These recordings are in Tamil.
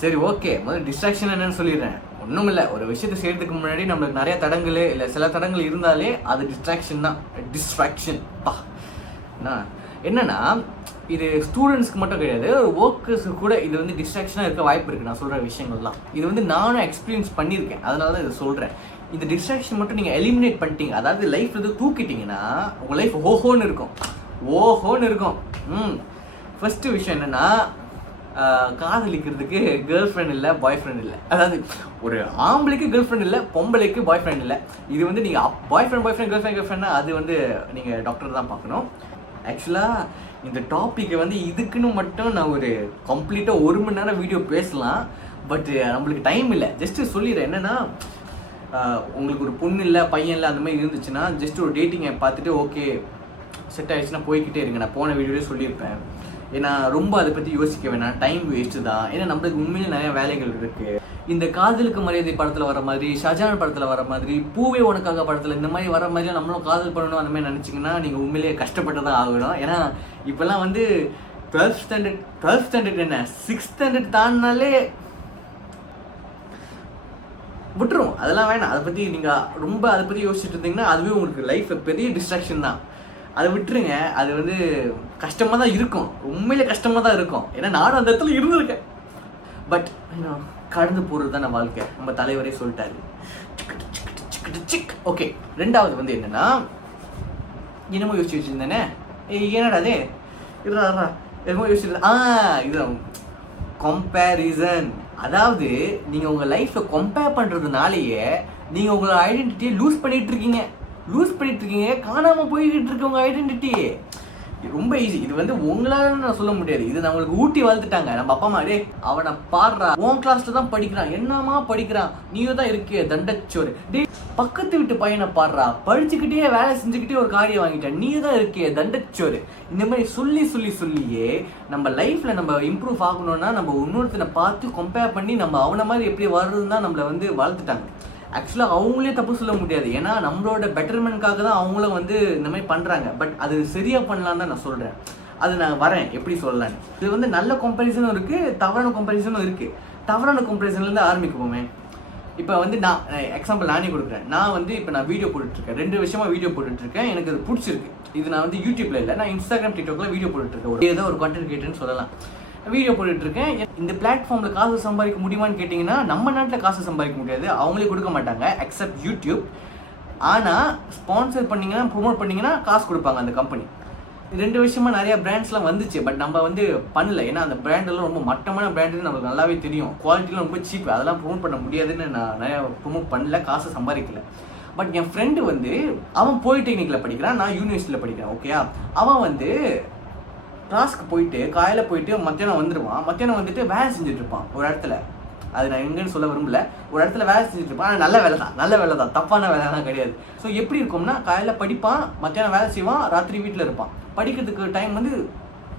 சரி ஓகே, முதல்ல டிஸ்ட்ராக்ஷன் என்னன்னு சொல்லிடுறேன். ஒன்றும் இல்லை, ஒரு விஷயத்தை செய்கிறதுக்கு முன்னாடி நம்மளுக்கு நிறைய தடங்கள் இல்லை சில தடங்கள் இருந்தாலே அது டிஸ்ட்ராக்ஷன் தான். டிஸ்ட்ராக்ஷன் பா என்னன்னா இது ஸ்டூடெண்ட்ஸ்க்கு மட்டும் கிடையாது, ஒரு ஒர்க்கர்ஸுக்கு கூட இது வந்து டிஸ்ட்ராக்ஷனாக இருக்க வாய்ப்பு இருக்குது. நான் சொல்கிற விஷயங்கள்லாம் இது வந்து நானும் எக்ஸ்பீரியன்ஸ் பண்ணியிருக்கேன், அதனால தான் இதை சொல்கிறேன். இந்த டிஸ்ட்ராக்ஷன் மட்டும் நீங்கள் எலிமினேட் பண்ணிட்டீங்க, அதாவது லைஃப் வந்து தூக்கிட்டீங்கன்னா உங்கள் லைஃப் ஓஹோன்னு இருக்கும். ஃபஸ்ட்டு விஷயம் என்னென்னா, காதலிக்கிறதுக்கு கேர்ள் ஃப்ரெண்ட் இல்லை, பாய் ஃப்ரெண்ட் இல்லை. அதாவது ஒரு ஆம்பளைக்கு கேர்ள் ஃப்ரெண்ட் இல்லை, பொம்பளைக்கு பாய் ஃப்ரெண்ட் இல்லை. இது வந்து நீங்கள் பாய் ஃப்ரெண்ட் கேர்ள் ஃப்ரெண்ட்னா அது வந்து நீங்கள் டாக்டர் தான் பார்க்கணும். ஆக்சுவலாக இந்த டாப்பிக்கை வந்து இதுக்குன்னு மட்டும் நான் ஒரு கம்ப்ளீட்டாக 1 மணி நேரம் வீடியோ பேசலாம், பட் நம்மளுக்கு டைம் இல்லை. ஜஸ்ட்டு சொல்லிடுறேன் என்னென்னா, உங்களுக்கு ஒரு பொண்ணு இல்லை பையன் இல்லை அந்த மாதிரி இருந்துச்சுன்னா ஜஸ்ட் ஒரு டேட்டிங் ஆப் பார்த்துட்டு ஓகே செட் ஆகிடுச்சுன்னா போய்கிட்டே இருங்க. நான் போன வீடியோவே சொல்லியிருப்பேன். ஏன்னா ரொம்ப அதை பற்றி யோசிக்க வேணாம், டைம் வேஸ்ட்டு தான். ஏன்னா நம்மளுக்கு உண்மையிலே நிறைய வேலைகள் இருக்குது. இந்த காதலுக்கு மரியாதை படத்தில் வர மாதிரி, ஷாஜான் படத்தில் வர மாதிரி, பூவே உனக்காக படத்தில் இந்த மாதிரி வர மாதிரி நம்மளும் காதல் பண்ணணும் அந்த மாதிரி நினச்சிங்கன்னா நீங்கள் உண்மையிலேயே கஷ்டப்பட்டு தான் ஆகணும். ஏன்னா இப்போல்லாம் வந்து 12th ஸ்டாண்டர்ட் என்ன 6th ஸ்டாண்டர்ட் தாண்டினாலே விட்டுரும். அதெல்லாம் வேணாம். அதை பற்றி நீங்கள் ரொம்ப அதை பற்றி யோசிச்சுட்டு இருந்தீங்கன்னா அதுவே உங்களுக்கு லைஃப்பில் பெரிய டிஸ்ட்ராக்ஷன் தான். அதை விட்டுருங்க. அது வந்து கஷ்டமாக தான் இருக்கும், உண்மையிலே கஷ்டமாக தான் இருக்கும். ஏன்னா நானும் அந்த இடத்துல இருந்திருக்கேன். பட் கடந்து போகிறது தான் நம்ம வாழ்க்கை, நம்ம தலைவரே சொல்லிட்டாரு. ஓகே, ரெண்டாவது வந்து என்னென்னா, என்னமோ யோசிச்சு வச்சுருந்தேனே, என்னடா அதே இதுடா என்னமோ யோசிச்சு இது கம்பேரிசன். அதாவது நீங்கள் உங்கள் லைஃப்பை கம்பேர் பண்ணுறதுனாலேயே நீங்கள் உங்களோட ஐடென்டிட்டியை லூஸ் பண்ணிகிட்டு இருக்கீங்க, காணாமல் போய்கிட்டு இருக்கு உங்கள் ஐடென்டிட்டி. ரொம்ப ஈஸி. இது வந்து உங்களால நான் சொல்ல முடியாது, இது நம்மளுக்கு ஊட்டி வளர்த்துட்டாங்க நம்ம அப்பா அம்மா. டே அவனை பாடுறா, உன் கிளாஸ்ல தான் படிக்கிறான், என்னமா படிக்கிறான், நீயும் தான் இருக்கே தண்டச்சோறு. டே பக்கத்து வீட்டு பையனை பாடுறா, படிச்சுக்கிட்டே வேலை செஞ்சுக்கிட்டே ஒரு காரியம் வாங்கிட்டேன், நீயும் தான் இருக்கே தண்டச்சோறு. இந்த மாதிரி சொல்லியே நம்ம லைஃப்ல நம்ம இம்ப்ரூவ் ஆகணும்னா நம்ம இன்னொருத்தனை பார்த்து கம்பேர் பண்ணி நம்ம அவனை மாதிரி எப்படி வர்றதுன்னு தான் நம்மளை வந்து வளர்த்துட்டாங்க. ஆக்சுவலாக அவங்களே தப்பு சொல்ல முடியாது, ஏன்னா நம்மளோட பெட்டர்மெண்ட்காக தான் அவங்களும் வந்து இந்த மாதிரி பண்ணுறாங்க. பட் அது சரியாக பண்ணலான்னு தான் நான் சொல்கிறேன். அது நான் வரேன் எப்படி சொல்லலான்னு. இது வந்து நல்ல கம்பேரிசனும் இருக்குது, தவறான கம்பேரிசனும் இருக்குது. தவறான கம்பேரிசன்லேருந்து ஆரம்பிக்குவோமே. இப்போ வந்து நான் எக்ஸாம்பிள் நானே கொடுக்குறேன். நான் வந்து இப்போ நான் வீடியோ போட்டுட்ருக்கேன், 2 விஷயமா வீடியோ போட்டுட்ருக்கேன். எனக்கு அது பிடிச்சிருக்கு. இது நான் வந்து யூடியூப்ல இல்லை, நான் இன்ஸ்டாகிராம் டிக்டாக்ல வீடியோ போட்டுட்ருக்கேன். ஏதோ ஒரு கண்டென்ட் கிரியேட்டர்னு சொல்லலாம். வீடியோ போட்டுட்ருக்கேன். இந்த பிளாட்ஃபார்மில் காசு சம்பாதிக்க முடியுமான்னு கேட்டிங்கன்னா நம்ம நாட்டில் காசு சம்பாதிக்க முடியாது, அவங்களே கொடுக்க மாட்டாங்க எக்ஸப்ட் யூடியூப். ஆனால் ஸ்பான்சர் பண்ணிங்கன்னா, ப்ரொமோட் பண்ணிங்கன்னா காசு கொடுப்பாங்க அந்த கம்பெனி. 2 விஷயமா நிறைய பிராண்ட்ஸ்லாம் வந்துச்சு, பட் நம்ம வந்து பண்ணல. ஏன்னா அந்த பிராண்டெல்லாம் ரொம்ப மட்டமான பிராண்டுன்னு நம்மளுக்கு நல்லாவே தெரியும், குவாலிட்டிலாம் ரொம்ப சீப், அதெல்லாம் ப்ரொமோட் பண்ண முடியாதுன்னு நான் நிறையா ப்ரொமோட் பண்ணல, காசு சம்பாதிக்கல. பட் என் ஃப்ரெண்டு வந்து அவன் பாலிடெக்னிக்கில் படிக்கிறான், நான் யூனிவர்சிட்டியில் படிக்கிறேன். ஓகேயா, அவன் வந்து கிளாஸ்க்கு போயிட்டு காலையில் போயிட்டு மத்தியானம் வந்துடுவான். மத்தியானம் வந்துட்டு வேலை செஞ்சுட்டு இருப்பான் ஒரு இடத்துல. அது நான் எங்கன்னு சொல்ல விரும்பல, ஒரு இடத்துல வேலை செஞ்சுட்டு இருப்பான். ஆனால் நல்ல வேலை தான், தப்பான வேலைலாம் கிடையாது. ஸோ எப்படி இருக்கும்னா, காலையில் படிப்பான், மத்தியானம் வேலை செய்வான், ராத்திரி வீட்டில் இருப்பான். படிக்கிறதுக்கு டைம் வந்து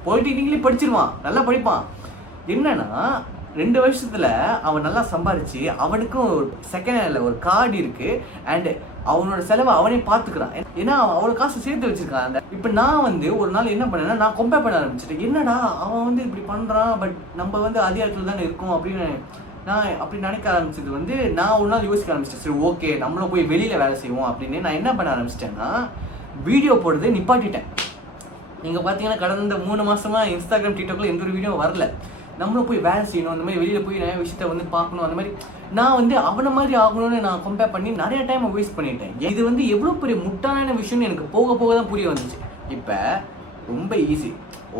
பாலிடெக்னிக்லேயே படிச்சிருவான், நல்லா படிப்பான். என்னன்னா 2 வருஷத்தில் அவன் நல்லா சம்பாரிச்சு அவனுக்கும் செகண்ட் ஹேண்டில் ஒரு கார்டு இருக்குது, அண்டு அவனோட செலவை அவனே பார்த்துக்கிறான். ஏன்னா அவன் அவ்வளோ காசு சேர்த்து வச்சிருக்கான். இப்போ நான் வந்து ஒரு நாள் என்ன பண்ணேன்னா, நான் கம்பேர் பண்ண ஆரம்பிச்சிட்டேன். என்னடா அவன் வந்து இப்படி பண்ணுறான், பட் நம்ம வந்து அதே இடத்துல தானே இருக்கோம் அப்படின்னு நான் அப்படி நினைக்க ஆரம்பிச்சது வந்து, நான் ஒரு நாள் யோசிக்க ஆரம்பிச்சிட்டேன். சரி ஓகே, நம்மளும் போய் வெளியில் வேலை செய்வோம் அப்படின்னு நான் என்ன பண்ண ஆரம்பிச்சிட்டேன்னா, வீடியோ போடுறதை நிப்பாட்டிட்டேன். நீங்கள் பார்த்தீங்கன்னா கடந்த 3 மாதமா இன்ஸ்டாகிராம் டிக்டாக்ல எந்த ஒரு வீடியோ வரல. நம்மளும் போய் வேலை செய்யணும், அந்த மாதிரி வெளியில் போய் நிறைய விஷயத்த வந்து பார்க்கணும். அந்த மாதிரி நான் வந்து அவனை மாதிரி ஆகணும்னு நான் கம்பேர் பண்ணி நிறைய டைம் வேஸ்ட் பண்ணிட்டேன். இது வந்து எவ்வளோ பெரிய முட்டாளான விஷயம்னு எனக்கு போக தான் புரிய வந்துச்சு. இப்போ ரொம்ப ஈஸி,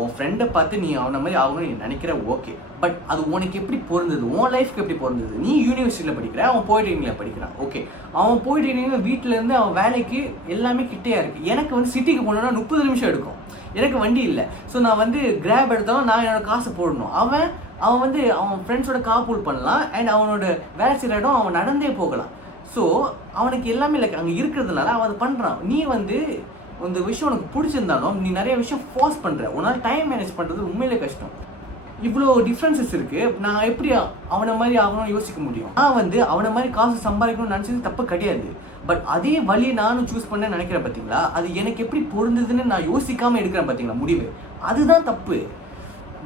உன் ஃப்ரெண்டை பார்த்து நீ அவனை மாதிரி ஆகணும்னு நீ நினைக்கிற, ஓகே. பட் அது உனக்கு எப்படி பொருந்தது, உன் லைஃப்க்கு எப்படி பொருந்தது? நீ யூனிவர்சிட்டியில் படிக்கிற, அவன் பாலிடெக்னிக்கில் படிக்கிறான். ஓகே, அவன் பாலிடெக்னிக்கில் வீட்டிலேருந்து அவன் வேலைக்கு எல்லாமே கிட்டேயா இருக்குது. எனக்கு வந்து சிட்டிக்கு போனோன்னா 30 நிமிஷம் எடுக்கும், எனக்கு வண்டி இல்லை. ஸோ நான் வந்து கிராப் எடுத்தாலும் நான் என்னோட காசு போடணும். அவன் வந்து அவன் ஃப்ரெண்ட்ஸோட கார்பூல் பண்ணலாம், அண்ட் அவனோட வேலை செய்கிற இடம் அவன் நடந்தே போகலாம். ஸோ அவனுக்கு எல்லாமே இல்லை, அங்கே இருக்கிறதுனால அவன் அதை பண்ணுறான். நீ வந்து இந்த விஷயம் உனக்கு பிடிச்சிருந்தாலும் நீ நிறைய விஷயம் ஃபோர்ஸ் பண்ணுற, உன்னால் டைம் மேனேஜ் பண்ணுறது உண்மையிலே கஷ்டம். இவ்வளோ டிஃப்ரென்சஸ் இருக்குது. நான் எப்படி அவனை மாதிரி ஆகணும்னு யோசிக்க முடியும்? நான் வந்து அவனை மாதிரி காசு சம்பாதிக்கணும்னு நினச்சது தப்பு கிடையாது. பட் அதே வழியை நானும் சூஸ் பண்ண நினைக்கிறேன் பார்த்தீங்களா, அது எனக்கு எப்படி பொருந்ததுன்னு நான் யோசிக்காமல் எடுக்கிறேன் பார்த்தீங்களா முடிவு, அதுதான் தப்பு.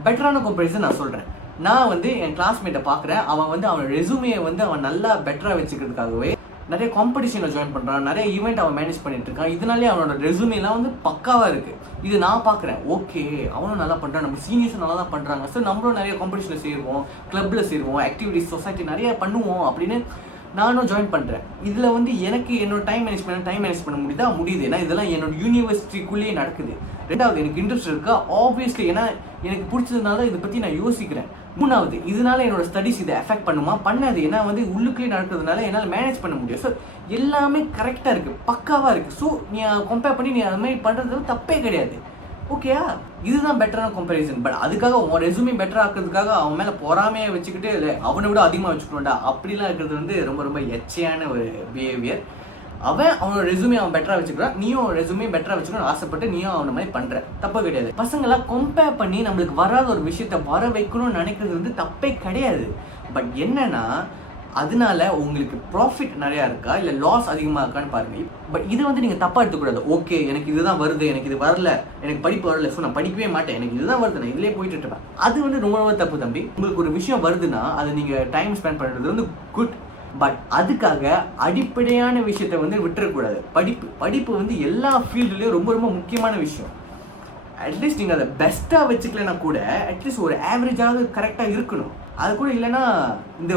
பெட்டரான கம்பேரிசன் நான் சொல்கிறேன். நான் வந்து என் கிளாஸ்மேட்டை பார்க்குறேன், அவன் வந்து அவன் ரெசுமையை வந்து அவன் நல்லா பெட்டராக வச்சுக்கிறதுக்காகவே நிறைய காம்படிஷனில் ஜாயின் பண்ணுறான், நிறைய ஈவெண்ட் அவன் மேனேஜ் பண்ணிட்டு இருக்கான். இதனாலே அவனோட ரெசுமேலாம் வந்து பக்காவாக இருக்குது. இது நான் பார்க்குறேன், ஓகே அவனும் நல்லா பண்ணுறான், நம்ம சீனியர்ஸும் நல்லா தான் பண்ணுறாங்க, ஸோ நம்மளும் நிறைய காம்படிஷனில் சேருவோம், கிளப்பில் சேருவோம், ஆக்டிவிட்டிஸ் சொசைட்டி நிறைய பண்ணுவோம் அப்படின்னு நானும் ஜாயின் பண்ணுறேன். இதில் வந்து எனக்கு என்னோட டைம் மேனேஜ் பண்ண முடியுது. ஏன்னா இதெல்லாம் என்னோட யூனிவர்சிட்டிக்குள்ளேயே நடக்குது. ரெண்டாவது, எனக்கு இன்ட்ரெஸ்ட் இருக்கா, ஆப்வியஸ்லி, ஏன்னா எனக்கு பிடிச்சதுனால இதை பற்றி நான் யோசிக்கிறேன். மூணாவது, இதனால என்னோட ஸ்டடீஸ் இதை எஃபெக்ட் பண்ணுமா, பண்ணாது, ஏன்னா வந்து உள்ளுக்குள்ளேயே நடக்கிறதுனால என்னால் மேனேஜ் பண்ண முடியும். ஸோ எல்லாமே கரெக்டாக இருக்குது, பக்காவாக இருக்குது. ஸோ நீ கம்பேர் பண்ணி நீ அது மாதிரி பண்ணுறது தப்பே கிடையாது. ஓகேயா, இதுதான் பெட்டரான கம்பேரிசன். பட் அதுக்காக உன் ரெசுமே பெட்டராக ஆக்கிறதுக்காக அவன் மேலே பொறாமையை வச்சுக்கிட்டு இல்லை அவனை விட அதிகமாக வச்சுக்கணும்டா அப்படிலாம் இருக்கிறது வந்து ரொம்ப ரொம்ப எச்சையான ஒரு பிஹேவியர். அவனோட ரெசுமே அவன் பெட்டராக வச்சுக்கிறான், நீயும் ரெசுமே பெட்டராக வச்சுக்கணும்னு ஆசைப்பட்டு நீயும் அவனை மாதிரி பண்ணுற, தப்பு கிடையாது. பசங்களாம் கம்பேர் பண்ணி நம்மளுக்கு வராத ஒரு விஷயத்த வர வைக்கணும்னு நினைக்கிறது வந்து தப்பே கிடையாது. பட் என்னன்னா அதனால உங்களுக்கு ப்ராஃபிட் நிறையா இருக்கா இல்லை லாஸ் அதிகமாக இருக்கான்னு பாருங்கள். பட் இது வந்து நீங்கள் தப்பாக எடுத்துக்கூடாது. ஓகே எனக்கு இதுதான் வருது, எனக்கு இது வரல, எனக்கு படிப்பு வரல, ஸோ நான் படிக்கவே மாட்டேன், எனக்கு இதுதான் வருது, நான் இதிலே போயிட்டு இருப்பேன். அது வந்து ரொம்ப ரொம்ப தப்பு தம்பி. உங்களுக்கு ஒரு விஷயம் வருதுன்னா அது நீங்கள் டைம் ஸ்பெண்ட் பண்ணுறது வந்து குட். பட் அதுக்காக அடிப்படையான விஷயத்த வந்து விட்டுறக்கூடாது. படிப்பு வந்து எல்லா ஃபீல்டுலேயும் ரொம்ப ரொம்ப முக்கியமான விஷயம். அட்லீஸ்ட் நீங்கள் அதை பெஸ்ட்டாக வச்சுக்கலன்னா கூட அட்லீஸ்ட் ஒரு ஆவரேஜாவது கரெக்டாக இருக்கணும். அது கூட இல்லைன்னா இந்த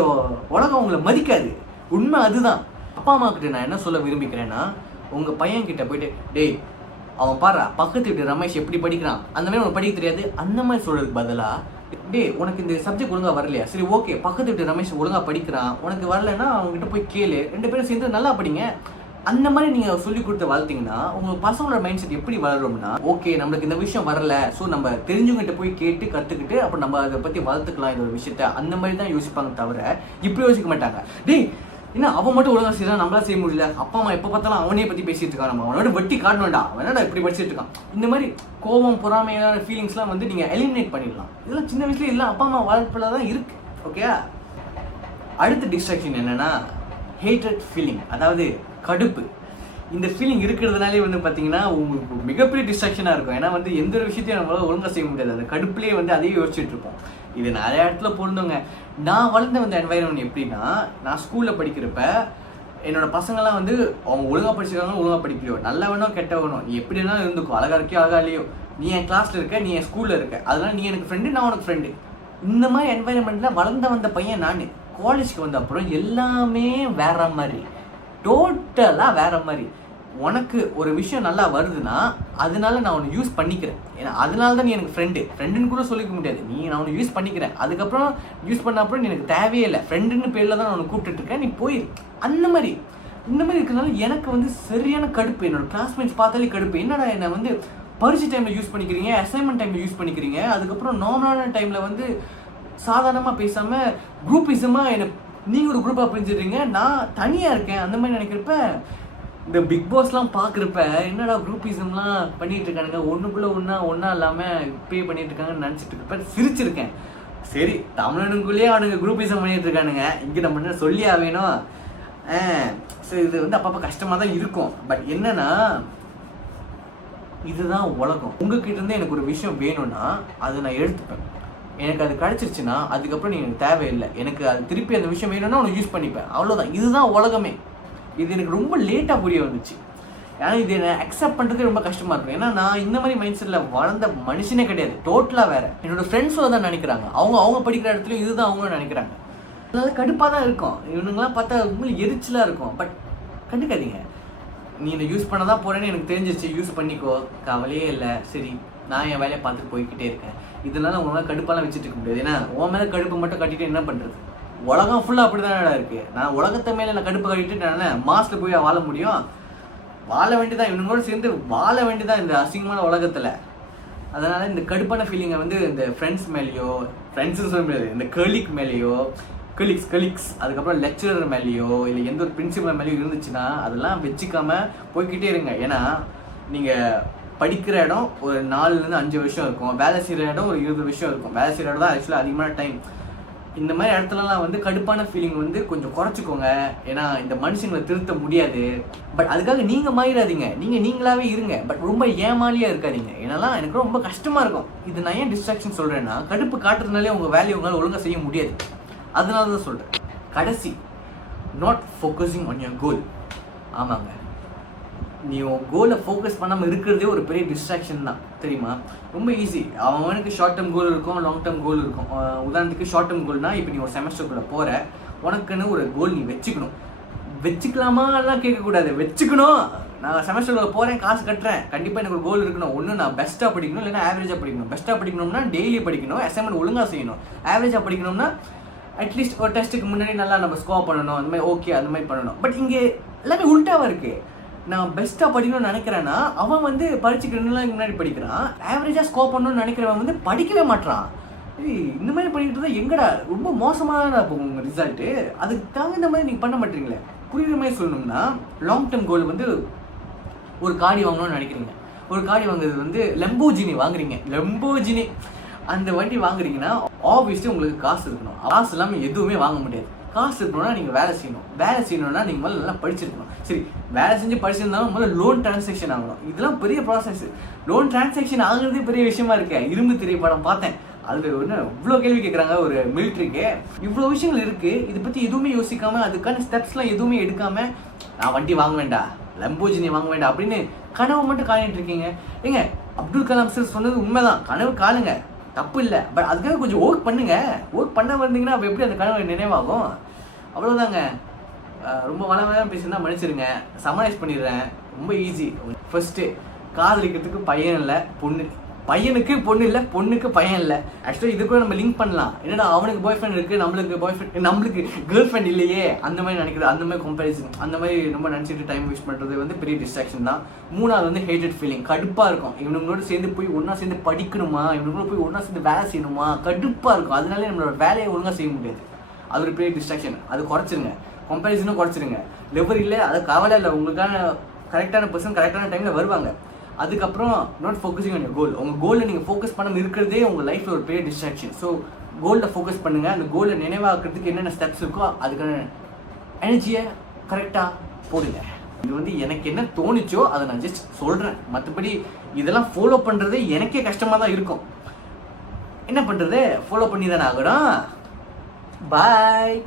உலகம் உங்களை மதிக்காது. உண்மை அதுதான். அப்பா அம்மா கிட்ட நான் என்ன சொல்ல விரும்பிக்கிறேன்னா, உங்கள் பையன்கிட்ட போயிட்டு டேய் அவன் பாரு பக்கத்து வீட்டு ரமேஷ் எப்படி படிக்கிறான், அந்த மாதிரி உனக்கு படிக்க தெரியாது அந்த மாதிரி சொல்கிறதுக்கு பதிலாக டே உனக்கு இந்த சப்ஜெக்ட் ஒழுங்காக வரலையா, சரி ஓகே பக்கத்து வீட்டு ரமேஷ் ஒழுங்காக படிக்கிறான், உனக்கு வரலைன்னா அவங்ககிட்ட போய் கேளு, 2 பேரும் சேர்ந்து நல்லா படிங்க. அந்த மாதிரி நீங்கள் சொல்லி கொடுத்து வளர்த்தீங்கன்னா உங்கள் பசங்களோட மைண்ட் செட் எப்படி வளரும்னா, ஓகே நம்மளுக்கு இந்த விஷயம் வரல, ஸோ நம்ம தெரிஞ்சவங்ககிட்ட போய் கேட்டு கற்றுக்கிட்டு அப்புறம் நம்ம அதை பற்றி வளர்த்துக்கலாம் இந்த ஒரு விஷயத்த, அந்த மாதிரி தான் யோசிப்பாங்க தவிர இப்படி யோசிக்க மாட்டாங்க. டேய் ஏன்னா அவன் மட்டும் ஒழுங்காக செய்யலாம், நம்மளால செய்ய முடியல, அப்பா அம்மா எப்போ பார்த்தாலும் அவனே பற்றி பேசிட்டு இருக்கான், நம்ம அவனோட வெட்டி காட்டணும்டா, அவனோட இப்படி படிச்சுட்டு இருக்கான். இந்த மாதிரி கோபம் பொறாமையான ஃபீலிங்ஸ்லாம் வந்து நீங்கள் எலிமினேட் பண்ணிடலாம். இதெல்லாம் சின்ன வயசுல இல்லை அப்பா அம்மா வளர்ப்பில் தான் இருக்குது. ஓகே, அடுத்த டிஸ்ட்ராக்ஷன் என்னென்னா ஹேட்டட் ஃபீலிங், அதாவது கடுப்பு. இந்த ஃபீலிங் இருக்கிறதுனாலே வந்து பார்த்தீங்கன்னா உங்களுக்கு மிகப்பெரிய டிஸ்ட்ராக்ஷனாக இருக்கும். ஏன்னா வந்து எந்த ஒரு விஷயத்தையும் நம்மளால் ஒழுங்காக செய்ய முடியாது, அந்த கடுப்புலேயே வந்து அதையே யோசிச்சுட்டு இருப்போம். இது நிறைய இடத்துல பொருந்தவங்க. நான் வளர்ந்த வந்த என்வைரன்மெண்ட் எப்படின்னா, நான் ஸ்கூலில் படிக்கிறப்ப என்னோட பசங்கள்லாம் வந்து அவங்க ஒழுங்காக படிச்சிருக்காங்க, ஒழுங்காக படிக்கலையோ, நல்லவனோ கெட்டவனோ, நீ எப்படி வேணாலும் இருந்துக்கோ, அழகாக இருக்கியோ அழகா இல்லையோ, நீ என் கிளாஸில் இருக்க, நீ என் ஸ்கூலில் இருக்க, அதனால நீ எனக்கு ஃப்ரெண்டு, நான் உனக்கு ஃப்ரெண்டு. இந்த மாதிரி என்வைரன்மெண்ட்டில் வளர்ந்த வந்த பையன் நான். காலேஜ்க்கு வந்த அப்புறம் எல்லாமே வேற மாதிரி, டோட்டலாக வேற மாதிரி. உனக்கு ஒரு விஷயம் நல்லா வருதுன்னா அதனால நான் உன்னை யூஸ் பண்ணிக்கிறேன், ஏன்னா அதனால தான் நீ எனக்கு ஃப்ரெண்டுன்னு கூட சொல்லிக்க முடியாது, நான் உன்னை யூஸ் பண்ணிக்கிறேன், அதுக்கப்புறம் யூஸ் பண்ண அப்புறம் நீ எனக்கு தேவையே இல்லை, ஃப்ரெண்டுன்னு பேரில் தான் நான் உன்னை கூப்பிட்டுட்டு இருக்கேன், நீ போயிரு. அந்த மாதிரி இந்த மாதிரி இருக்கிறதுனால எனக்கு வந்து சரியான கடுப்பு. என்னோட கிளாஸ்மேட்ஸ் பார்த்தாலே கடுப்பு. என்னடா என்னை வந்து பரிசு டைமில் யூஸ் பண்ணிக்கிறீங்க, அசைன்மெண்ட் டைமில் யூஸ் பண்ணிக்கிறீங்க, அதுக்கப்புறம் நார்மலான டைமில் வந்து சாதாரணமாக பேசாமல் குரூப்பிசமாக என்னை நீங்கள் ஒரு குரூப்பாக பிரிஞ்சிடுறீங்க, நான் தனியாக இருக்கேன். அந்த மாதிரி நினைக்கிறப்ப இந்த பிக் பாஸ்லாம் பார்க்குறப்ப என்னடா குரூப்பிசம்லாம் பண்ணிகிட்டு இருக்கானுங்க, ஒன்றுக்குள்ளே ஒன்றா இல்லாமல் இப்பயே பண்ணிகிட்டு இருக்காங்கன்னு நினச்சிட்டு இருக்கப்ப சிரிச்சிருக்கேன். சரி தமிழனுக்குள்ளேயே அவனுங்க குரூப்பிசம் பண்ணிகிட்டு இருக்கானுங்க, இங்கே நம்ம என்ன சொல்லி ஆவேணும். சரி இது வந்து அப்பப்போ கஷ்டமாக தான் இருக்கும். பட் என்னன்னா இதுதான் உலகம். உங்ககிட்ட இருந்து எனக்கு ஒரு விஷயம் வேணும்னா அதை நான் எடுத்துப்பேன், எனக்கு அது கிடச்சிருச்சுன்னா அதுக்கப்புறம் நீ எனக்கு தேவையில்லை, எனக்கு அது திருப்பி அந்த விஷயம் வேணும்னா உனக்கு யூஸ் பண்ணிப்பேன், அவ்வளோதான். இதுதான் உலகமே. இது எனக்கு ரொம்ப லேட்டாக புரிய வந்துச்சு. ஏன்னா இது என்னை அக்செப்ட் பண்ணுறதுக்கு ரொம்ப கஷ்டமாக இருக்கும். ஏன்னா நான் இந்த மாதிரி மைண்ட் செட்டில் வளர்ந்த மனுஷனே கிடையாது, டோட்டலாக வேறு. என்னோடய ஃப்ரெண்ட்ஸும் தான் நினைக்கிறாங்க, அவங்க படிக்கிற இடத்துலையும் இதுதான் அவங்களும் நினைக்கிறாங்க. அதனால கடுப்பாக தான் இருக்கும். இவனுங்களாம் பார்த்தா உங்களுக்கு எரிச்சலாக இருக்கும். பட் கண்டுக்காதீங்க, நீ இதை யூஸ் பண்ண தான் போகிறேன்னு எனக்கு தெரிஞ்சிச்சு, யூஸ் பண்ணிக்கோ, கவலையே இல்லை. சரி நான் என் வேலையை பார்த்துட்டு போய்கிட்டே இருக்கேன். இதனால உங்களால் கடுப்பாலாம் வச்சுட்டு இருக்க முடியாது. ஏன்னா உன் மேலே கடுப்பு மட்டும் கட்டிட்டு என்ன பண்ணுறது, உலகம் ஃபுல்லாக அப்படி தானடா இருக்குது. நான் உலகத்தை மேலே நான் கடுப்பு கட்டிட்டு நான் மாஸ்ல போய் வாழ முடியும், வாழ வேண்டியதான், இவனுங்களோட சேர்ந்து வாழ வேண்டியதான் இந்த அசிங்கமான உலகத்தில். அதனால் இந்த கடுப்பான ஃபீலிங்கை வந்து இந்த ஃப்ரெண்ட்ஸ் மேலேயோ, ஃப்ரெண்ட்ஸுன்னு சொல்ல முடியாது, இந்த கலீக் மேலேயோ, கலீக்ஸ் அதுக்கப்புறம் லெக்சரர் மேலேயோ இல்லை எந்த ஒரு பிரின்சிபல் மேலேயோ இருந்துச்சுன்னா அதெல்லாம் வச்சுக்காம போய்கிட்டே இருங்க. ஏன்னா நீங்கள் படிக்கிற இடம் ஒரு 4 to 5 வருஷம் இருக்கும், வேலை செய்கிற இடம் ஒரு 20 வருஷம் இருக்கும். வேலை செய்கிற இடம் தான் ஆக்சுவலாக அதிகமான டைம். இந்த மாதிரி இடத்துலலாம் வந்து கடுப்பான ஃபீலிங் வந்து கொஞ்சம் குறைச்சிக்கோங்க. ஏன்னா இந்த மனுஷங்களை திருத்த முடியாது. பட் அதுக்காக நீங்கள் மாறிடாதீங்க. நீங்களாவே இருங்க. பட் ரொம்ப ஏமாலியாக இருக்காதீங்க. ஏன்னாலாம் எனக்கு ரொம்ப கஷ்டமாக இருக்கும். இது நான் ஏன் டிஸ்ட்ராக்ஷன் சொல்கிறேன்னா, கடுப்பு காட்டுறதுனாலே உங்கள் வேலையை உங்களால் ஒழுங்காக செய்ய முடியாது. அதனால தான் சொல்கிறேன். கடைசி, not focusing on your goal. ஆமாங்க, நீ உன் கோலை ஃபோக்கஸ் பண்ணாமல் இருக்கிறதே ஒரு பெரிய டிஸ்ட்ராக்ஷன் தான், தெரியுமா? ரொம்ப ஈஸி. அவனுக்கு ஷார்ட் டேர்ம் கோல் இருக்கும், லாங் டேர்ம் கோல் இருக்கும். உதாரணத்துக்கு ஷார்ட் டேர்ம் கோல்னா, இப்போ நீ ஒரு செமஸ்டருக்குள்ளே போகிற, உனக்குன்னு ஒரு கோல் நீ வச்சுக்கணும். வச்சுக்கலாமாலாம் கேட்கக்கூடாது, வச்சுக்கணும். நான் செமஸ்டருக்குள்ளே போகிறேன், காசு கட்டுறேன், கண்டிப்பாக எனக்கு ஒரு கோல் இருக்கணும். ஒன்று நான் பெஸ்ட்டாக படிக்கணும், இல்லைன்னா ஆவரேஜாக படிக்கணும். பெஸ்ட்டாக படிக்கணும்னா டெய்லி படிக்கணும், அசைன்மெண்ட் ஒழுங்காக செய்யணும். ஆவரேஜாக படிக்கணும்னா அட்லீஸ்ட் ஒரு டெஸ்ட்டுக்கு முன்னாடி நல்லா நம்ம ஸ்கோர் பண்ணணும், அந்த மாதிரி ஓகே அந்த மாதிரி பண்ணணும். பட் இங்கே எல்லாமே உல்ட்டாவாக இருக்குது. நான் பெஸ்ட்டாக படிக்கணும்னு நினைக்கிறேன்னா அவன் வந்து பரீட்சைக்கு 2 நாளைக்கு முன்னாடி படிக்கிறான். ஆவரேஜாக ஸ்கோர் பண்ணணும்னு நினைக்கிறவன் வந்து படிக்கவே மாட்டான். இந்த மாதிரி பண்ணிட்டு தான் எங்கடா ரொம்ப மோசமான போகும் உங்கள் ரிசல்ட்டு. அதுக்கு தகுந்த மாதிரி நீங்கள் பண்ண மாட்டீங்களே. புரியுற மாதிரி சொல்லணும்னா, லாங் டேர்ம் கோல் வந்து ஒரு காடி வாங்கணும்னு நினைக்கிறீங்க. ஒரு காடி வாங்குறது வந்து லம்போர்ஜினி வாங்குறீங்க. லம்போர்ஜினி அந்த வண்டி வாங்குறீங்கன்னா ஆப்வியஸ்லி உங்களுக்கு காசு இருக்கணும். காசு இல்லாமல் எதுவுமே வாங்க முடியாது. காசு இருக்கணும்னா நீங்கள் வேலை செய்யணும். வேலை செய்யணும்னா நீங்கள் முதல்ல நல்லா படிச்சிருக்கணும். சரி, வேலை செஞ்சு படிச்சிருந்தாலும் முதல்ல லோன் டிரான்சாக்ஷன் ஆகணும். இதெல்லாம் பெரிய ப்ராசஸ். லோன் டிரான்சாக்ஷன் ஆகுறதே பெரிய விஷயமா இருக்கு. இரும்பு திரை படம் பார்த்தேன். அதில் ஒன்று இவ்வளோ கேள்வி கேட்குறாங்க ஒரு மிலிட்ரிக்கு. இவ்வளோ விஷயங்கள் இருக்குது. இதை பற்றி எதுவுமே யோசிக்காமல், அதுக்கான ஸ்டெப்ஸ்லாம் எதுவுமே எடுக்காமல், நான் வண்டி வாங்க வேண்டாம், லம்போர்ஜினி வாங்க வேண்டாம் அப்படின்னு கனவு மட்டும் காணிட்டு இருக்கீங்க. ஏங்க, அப்துல் கலாம் சார் சொன்னது உண்மைதான். கனவு காணுங்க, தப்பு இல்லை. பட் அதுக்காக கொஞ்சம் ஒர்க் பண்ணுங்க. ஒர்க் பண்ண வந்தீங்கன்னா அப்போ எப்படி அந்த கனவு நினைவாகும்? அவ்வளோதாங்க. ரொம்ப வளமையாக பேசினா மன்னிச்சிருங்க, சமரைஸ் பண்ணிடுறேன். ரொம்ப ஈஸி. ஃபர்ஸ்ட்டு, காதலிக்கிறதுக்கு பையன் இல்லை, பொண்ணு. பையனுக்கு பொண்ணு இல்லை, பொண்ணுக்கு பையன் இல்லை. ஆக்சுவலாக இது கூட நம்ம லிங்க் பண்ணலாம். என்னடா அவனுக்கு பாய் ஃப்ரெண்ட் இருக்குது, நம்மளுக்கு கேர்ள் ஃப்ரெண்ட் இல்லையே, அந்த மாதிரி நினைக்கிறது, அந்த மாதிரி கம்பேரிசன், அந்த மாதிரி ரொம்ப நினச்சிட்டு டைம் வேஸ்ட் பண்ணுறது வந்து பெரிய டிஸ்ட்ராக்ஷன் தான். மூணாவது வந்து ஹேட்டட் ஃபீலிங். கடுப்பாக இருக்கும். இவனுங்களோட சேர்ந்து போய் ஒன்றா சேர்ந்து படிக்கணுமா, இவனுங்களோட போய் ஒன்றா சேர்ந்து வேலை செய்யணுமா, கடுப்பாக இருக்கும். அதனாலே நம்மளோட வேலையை ஒழுங்காக செய்ய முடியாது. அது ஒரு பெரிய டிஸ்ட்ராக்ஷன். அது குறைச்சிருங்க. கம்பேரிசனும் குறைச்சிருங்க. லெவர் இல்லை, அது கவலை இல்லை. உங்களுக்கான கரெக்டான பர்சன் கரெக்டான டைமில் வருவாங்க. அதுக்கப்புறம் நாட் ஃபோக்கஸிங் ஆன் யோர் கோல். உங்கள் கோலில் நீங்கள் ஃபோக்கஸ் பண்ணாமல் இருக்கிறதே உங்கள் லைஃப்பில் ஒரு பெரிய டிஸ்ட்ராக்ஷன். ஸோ கோலில் ஃபோக்கஸ் பண்ணுங்கள். அந்த கோலை நினைவாக்கிறதுக்கு என்னென்ன ஸ்டெப்ஸ் இருக்கோ அதுக்கான எனர்ஜியை கரெக்டாக போடுங்க. இது வந்து எனக்கு என்ன தோணுச்சோ அதை நான் ஜஸ்ட் சொல்கிறேன். மற்றபடி இதெல்லாம் ஃபாலோ பண்ணுறதே எனக்கே கஷ்டமாக தான் இருக்கும். என்ன பண்ணுறது, ஃபாலோ பண்ணி தானே ஆகணும். பாய்.